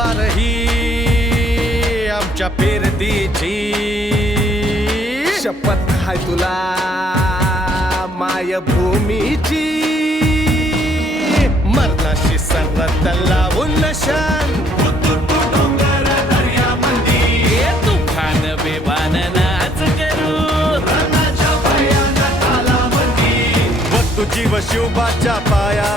वारही आमच्या पेरतीची शपथ हाय तुला मायभूमीची मरणाशी सरत लावून नशान तुफान बेवान नाच करू बघ तुझी व शिवबाच्या पाया